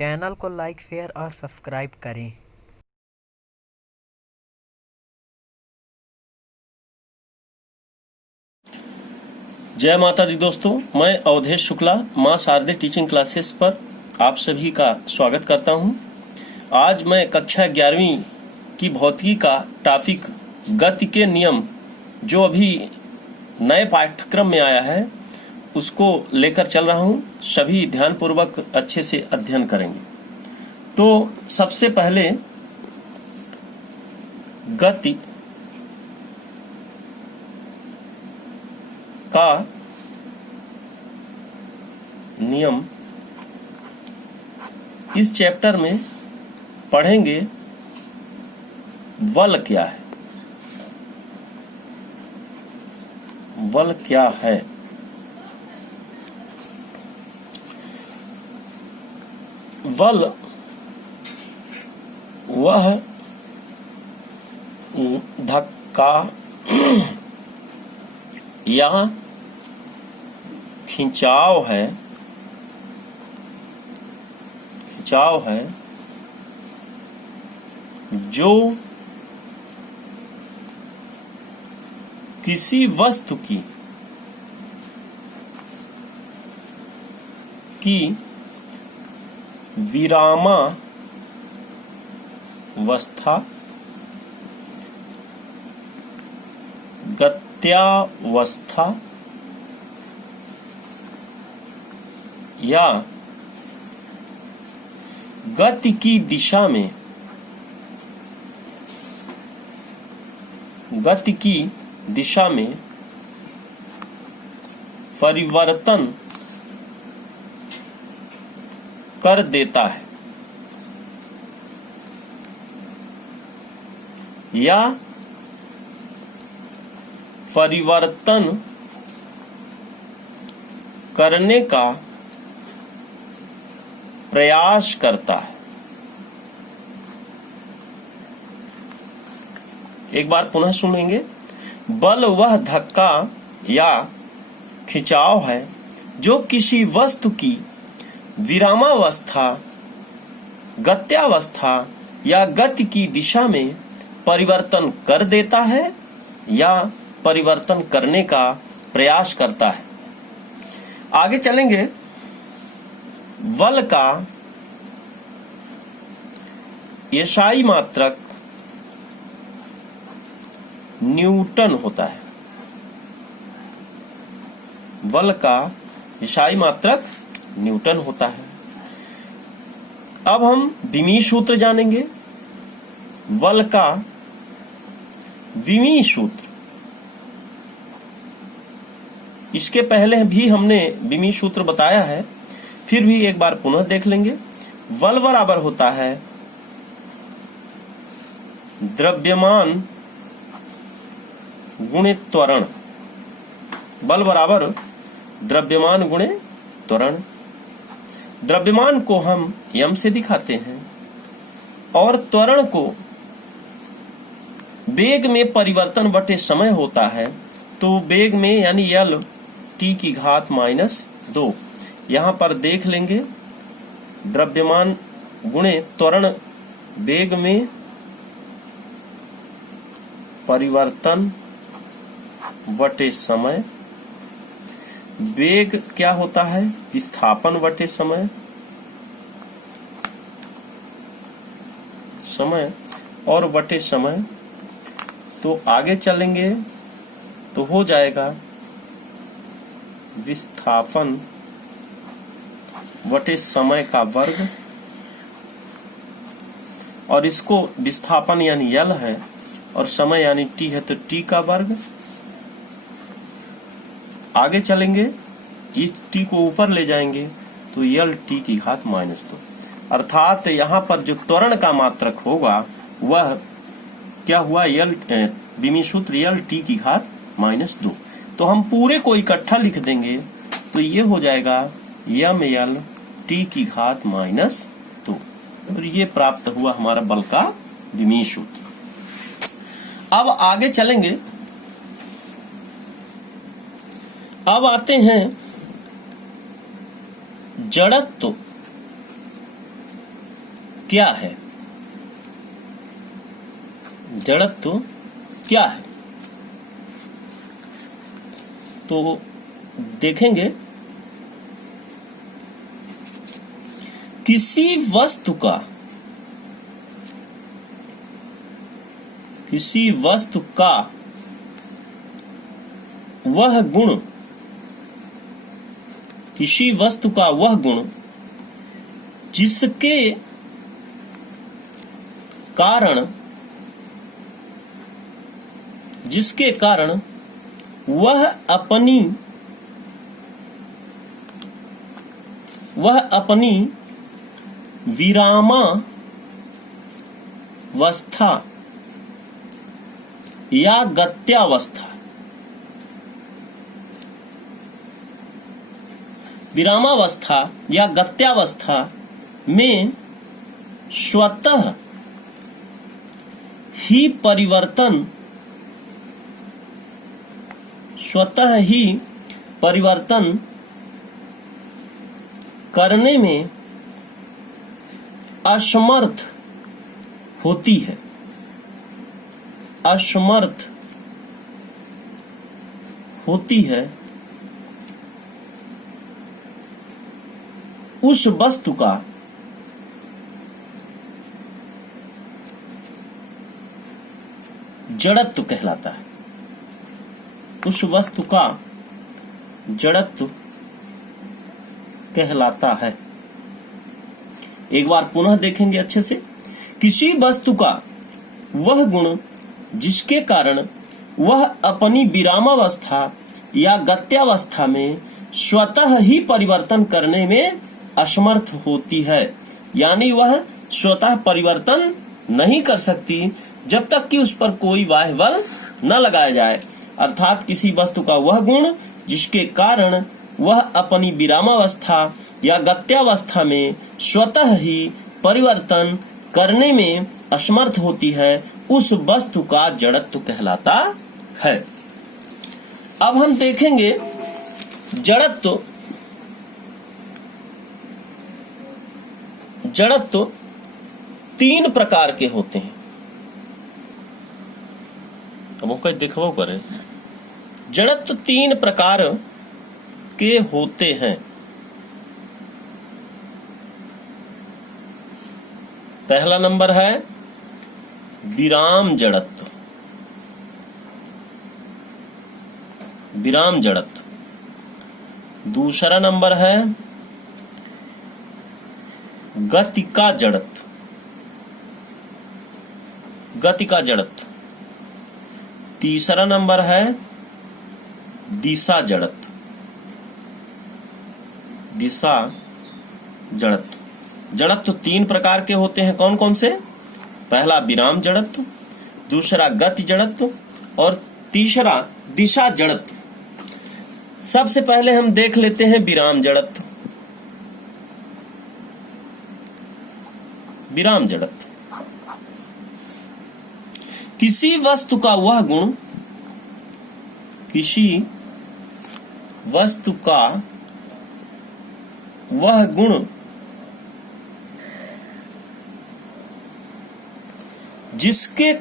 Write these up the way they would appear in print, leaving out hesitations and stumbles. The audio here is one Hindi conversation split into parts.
चैनल को लाइक, शेयर और सब्सक्राइब करें। जय माता दी दोस्तों, मैं अवधेश शुक्ला मां शारदे टीचिंग क्लासेस पर आप सभी का स्वागत करता हूं। आज मैं कक्षा 11वीं की भौतिकी का टॉपिक गति के नियम जो अभी नए पाठ्यक्रम में आया है उसको लेकर चल रहा हूं। सभी ध्यानपूर्वक अच्छे से अध्ययन करेंगे। तो सबसे पहले गति का नियम इस चैप्टर में पढ़ेंगे। बल क्या है? बल क्या है? बल वह धक्का या खिंचाव है जो किसी वस्तु की विरामावस्था, गत्यावस्था या गति की दिशा में परिवर्तन कर देता है या परिवर्तन करने का प्रयास करता है। एक बार पुनः सुनेंगे। बल वह धक्का या खिंचाव है जो किसी वस्तु की विरामावस्था, गत्यावस्था या गति की दिशा में परिवर्तन कर देता है या परिवर्तन करने का प्रयास करता है। आगे चलेंगे। बल का एसआई मात्रक न्यूटन होता है। बल का एसआई मात्रक न्यूटन होता है। अब हम विमीय सूत्र जानेंगे। बल का विमीय सूत्र, इसके पहले भी हमने विमीय सूत्र बताया है, फिर भी एक बार पुनः देख लेंगे। बल बराबर होता है द्रव्यमान गुणे त्वरण। बल बराबर द्रव्यमान गुणे त्वरण। द्रव्यमान को हम यम से दिखाते हैं और त्वरण को वेग में परिवर्तन बटे समय होता है। तो वेग में यानी यल टी की घात -2 यहां पर देख लेंगे। द्रव्यमान गुणे त्वरण, वेग में परिवर्तन बटे समय। वेग क्या होता है? विस्थापन बटे समय। समय और बटे समय। तो आगे चलेंगे तो हो जाएगा विस्थापन बटे समय का वर्ग, और इसको विस्थापन यानी यल है और समय यानी टी है तो टी का वर्ग। आगे चलेंगे, इस टी को ऊपर ले जाएंगे तो यल टी की घात -2, अर्थात यहाँ पर जो त्वरण का मात्रक होगा वह क्या हुआ? यल विमीय सूत्र यल टी की घात -2। तो हम पूरे को इकट्ठा लिख देंगे तो ये हो जाएगा यम यल टी की घात -2, और ये प्राप्त हुआ हमारा बल का विमीय सूत्र। अब आगे चलेंगे। अब आते हैं जड़त्व क्या है? जड़त्व क्या है? तो देखेंगे किसी वस्तु का वह गुण, किसी वस्तु का वह गुण जिसके कारण वह अपनी विरामावस्था या गत्यावस्था में स्वतः ही परिवर्तन करने में असमर्थ होती है, उस वस्तु का जड़त्व कहलाता है। उस वस्तु का जड़त्व कहलाता है। एक बार पुनः देखेंगे अच्छे से। किसी वस्तु का वह गुण जिसके कारण वह अपनी विरामावस्था या गत्यावस्था में स्वतः ही परिवर्तन करने में असमर्थ होती है, यानी वह स्वतः परिवर्तन नहीं कर सकती जब तक कि उस पर कोई बाह्य बल न लगाया जाए। अर्थात किसी वस्तु का वह गुण जिसके कारण वह अपनी विरामावस्था या गत्यावस्था में स्वतः ही परिवर्तन करने में असमर्थ होती है, उस वस्तु का जड़त्व कहलाता है। अब हम देखेंगे जड़त्व 3 प्रकार के होते हैं। अब कहीं देखो करे, जड़त्व 3 प्रकार के होते हैं। पहला नंबर है विराम जड़त्व। दूसरा नंबर है गतिका जड़त्व। तीसरा नंबर है दिशा जड़त्व। जड़त्व 3 प्रकार के होते हैं। कौन कौन से? पहला विराम जड़त्व, दूसरा गति जड़त्व और तीसरा दिशा जड़त्व। सबसे पहले हम देख लेते हैं विराम जड़त्व। विराम जड़त्व किसी वस्तु का वह गुण, जिसके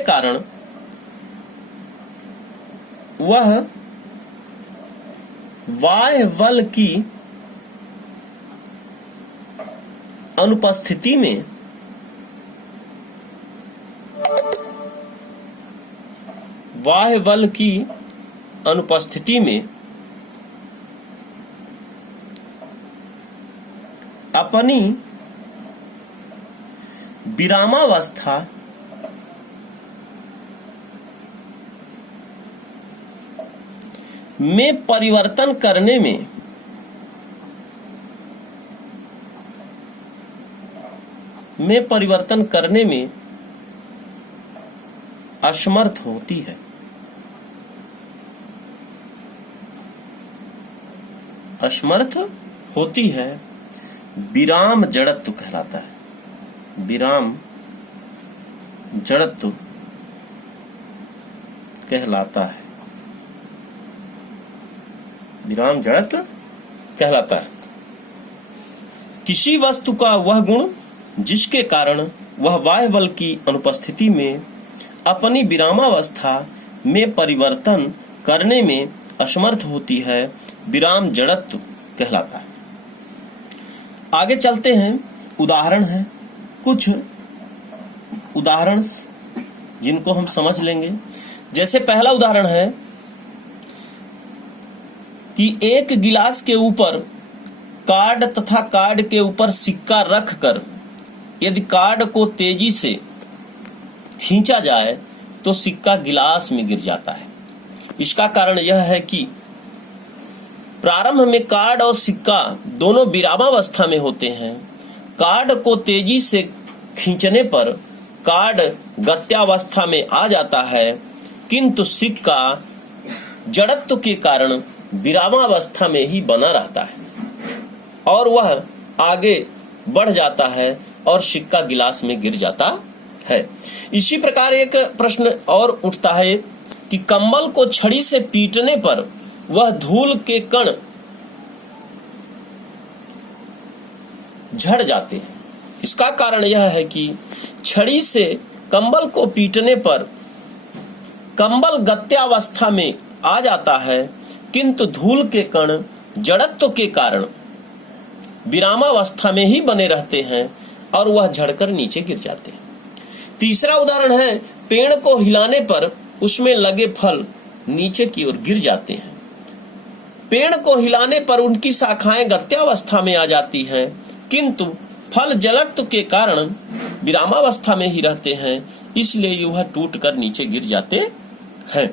कारण वह बाह्य बल की अनुपस्थिति में अपनी विरामावस्था में परिवर्तन करने में असमर्थ होती है, विराम जड़त्व कहलाता है। विराम जड़त्व कहलाता है। विराम जड़त्व कहलाता है। किसी वस्तु का वह गुण जिसके कारण वह बाह्य बल की अनुपस्थिति में अपनी विरामावस्था में परिवर्तन करने में असमर्थ होती है, विराम जड़त्व कहलाता है। आगे चलते हैं, उदाहरण है, कुछ उदाहरण जिनको हम समझ लेंगे। जैसे पहला उदाहरण है कि एक गिलास के ऊपर कार्ड तथा कार्ड के ऊपर सिक्का रखकर यदि कार्ड को तेजी से खींचा जाए तो सिक्का गिलास में गिर जाता है। इसका कारण यह है कि प्रारंभ में कार्ड और सिक्का दोनों विरामावस्था में होते हैं। कार्ड को तेजी से खींचने पर कार्ड गत्यावस्था में आ जाता है, किंतु सिक्का जड़त्व के कारण विरामावस्था में ही बना रहता है और वह आगे बढ़ जाता है और सिक्का गिलास में गिर जाता है। इसी प्रकार एक प्रश्न और उठता है कि कंबल को छड़ी से पीटने पर वह धूल के कण झड़ जाते हैं। इसका कारण यह है कि छड़ी से कंबल को पीटने पर कंबल गत्यावस्था में आ जाता है, किंतु धूल के कण जड़त्व के कारण विरामावस्था में ही बने रहते हैं और वह झड़कर नीचे गिर जाते हैं। तीसरा उदाहरण है, पेड़ को हिलाने पर उसमें लगे फल नीचे की ओर गिर जाते हैं। पेड़ को हिलाने पर उनकी शाखाएं गत्यावस्था में आ जाती हैं, किंतु फल जड़त्व के कारण विरामावस्था में ही रहते हैं, इसलिए वह टूटकर नीचे गिर जाते हैं।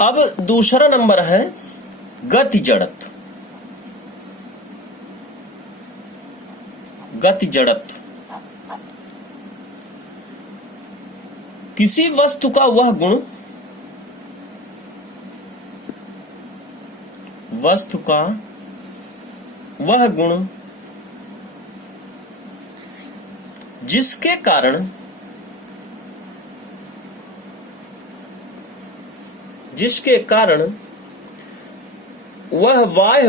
अब दूसरा नंबर है गति जड़त्व। गति जड़त्व किसी वस्तु का वह गुण जिसके कारण वह बाह्य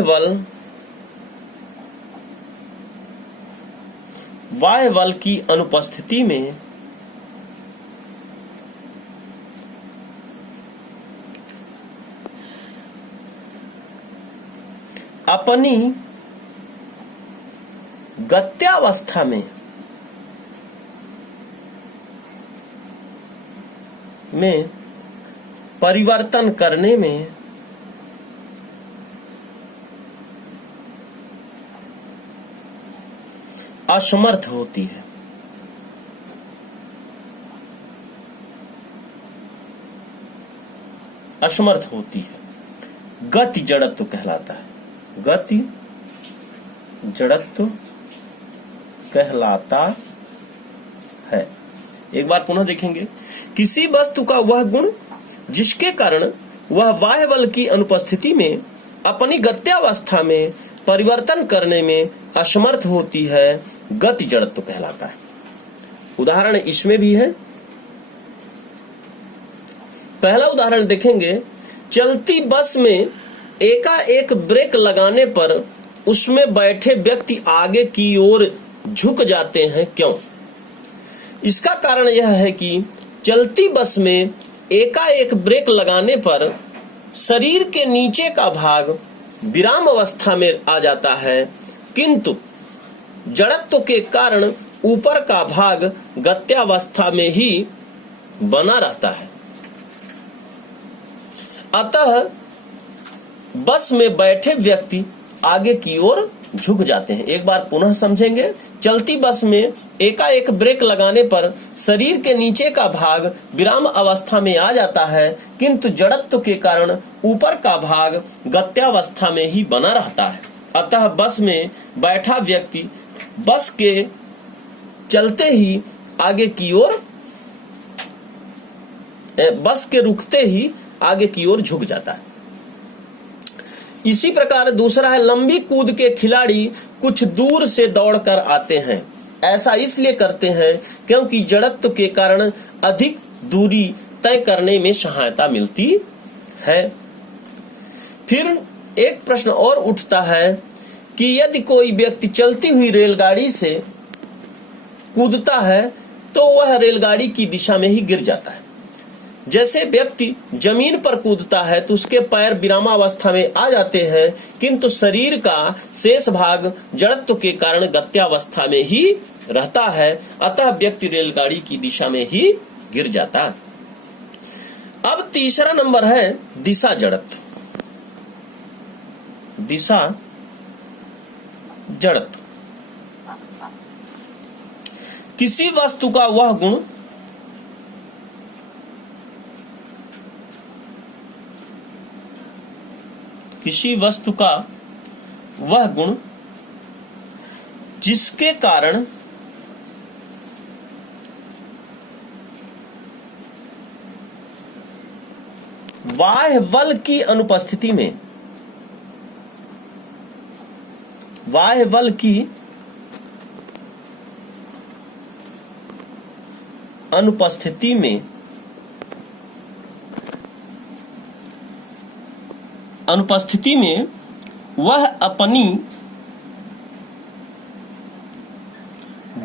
बल की अनुपस्थिति में अपनी गत्यावस्था में परिवर्तन करने में असमर्थ होती है। गति जड़त्व कहलाता है। गति जड़त्व कहलाता है। एक बार पुनः देखेंगे, किसी वस्तु का वह गुण जिसके कारण वह बाह्य बल की अनुपस्थिति में अपनी गत्यावस्था में परिवर्तन करने में असमर्थ होती है, गति जड़त्व कहलाता है। उदाहरण इसमें भी है। पहला उदाहरण देखेंगे, चलती बस में एकाएक ब्रेक लगाने पर उसमें बैठे व्यक्ति आगे की ओर झुक जाते हैं, क्यों? इसका कारण यह है कि चलती बस में एकाएक ब्रेक लगाने पर शरीर के नीचे का भाग विराम अवस्था में आ जाता है, किंतु जड़त्व के कारण ऊपर का भाग गत्यावस्था में ही बना रहता है। अतः बस में बैठे व्यक्ति आगे की ओर झुक जाते हैं। एक बार पुनः समझेंगे, चलती बस में एकाएक ब्रेक लगाने पर शरीर के नीचे का भाग विराम अवस्था में आ जाता है, किंतु जड़त्व के कारण ऊपर का भाग गत्यावस्था में ही बना रहता है। अतः बस में बैठा व्यक्ति बस के चलते ही आगे की ओर, बस के रुकते ही आगे की ओर झुक जाता है। इसी प्रकार दूसरा है, लंबी कूद के खिलाड़ी कुछ दूर से दौड़कर आते हैं। ऐसा इसलिए करते हैं क्योंकि जड़त्व के कारण अधिक दूरी तय करने में सहायता मिलती है। फिर एक प्रश्न और उठता है कि यदि कोई व्यक्ति चलती हुई रेलगाड़ी से कूदता है तो वह रेलगाड़ी की दिशा में ही गिर जाता है। जैसे व्यक्ति जमीन पर कूदता है तो उसके पैर विरामावस्था में आ जाते हैं, किंतु शरीर का शेष भाग जड़त्व के कारण गत्यावस्था में ही रहता है, अतः व्यक्ति रेलगाड़ी की दिशा में ही गिर जाता है। अब तीसरा नंबर है दिशा जड़त्व। दिशा जड़त्व किसी वस्तु का वह गुण जिसके कारण बाह्य बल की अनुपस्थिति में वह अपनी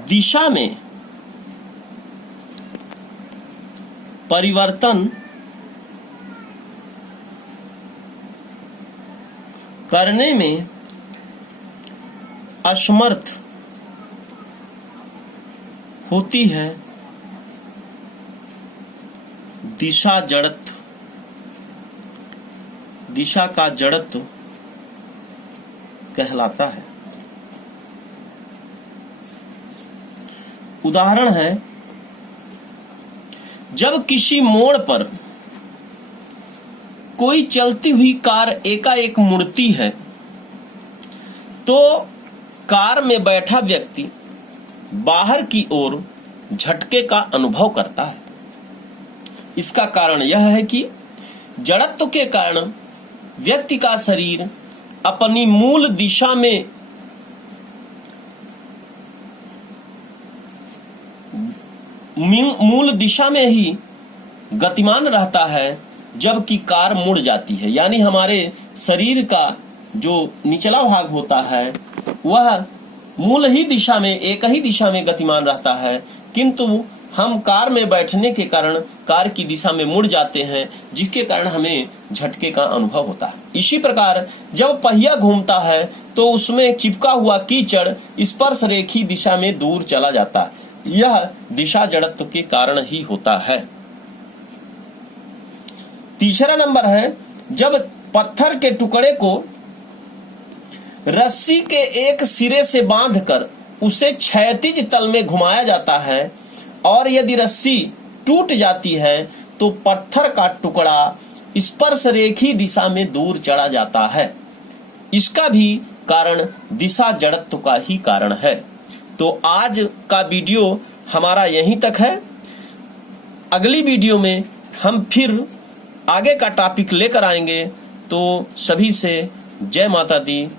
दिशा में परिवर्तन करने में असमर्थ होती है, दिशा का जड़त्व कहलाता है। उदाहरण है, जब किसी मोड़ पर कोई चलती हुई कार एकाएक मुड़ती है तो कार में बैठा व्यक्ति बाहर की ओर झटके का अनुभव करता है। इसका कारण यह है कि जड़त्व के कारण व्यक्ति का शरीर अपनी मूल दिशा में ही गतिमान रहता है, जबकि कार मुड़ जाती है। यानी हमारे शरीर का जो निचला भाग होता है वह मूल ही दिशा में, एक ही दिशा में गतिमान रहता है, किंतु हम कार में बैठने के कारण कार की दिशा में मुड़ जाते हैं, जिसके कारण हमें झटके का अनुभव होता है। इसी प्रकार जब पहिया घूमता है तो उसमें चिपका हुआ कीचड़ स्पर्श रेखी दिशा में दूर चला जाता है। यह दिशा जड़त्व के कारण ही होता है। तीसरा नंबर है, जब पत्थर के टुकड़े को रस्सी के एक सिरे से बांधकर उसे क्षैतिज तल में घुमाया जाता है और यदि रस्सी टूट जाती है तो पत्थर का टुकड़ा स्पर्श रेखी दिशा में दूर चला जाता है। इसका भी कारण दिशा जड़त्व का ही कारण है। तो आज का वीडियो हमारा यहीं तक है। अगली वीडियो में हम फिर आगे का टॉपिक लेकर आएंगे। तो सभी से जय माता दी,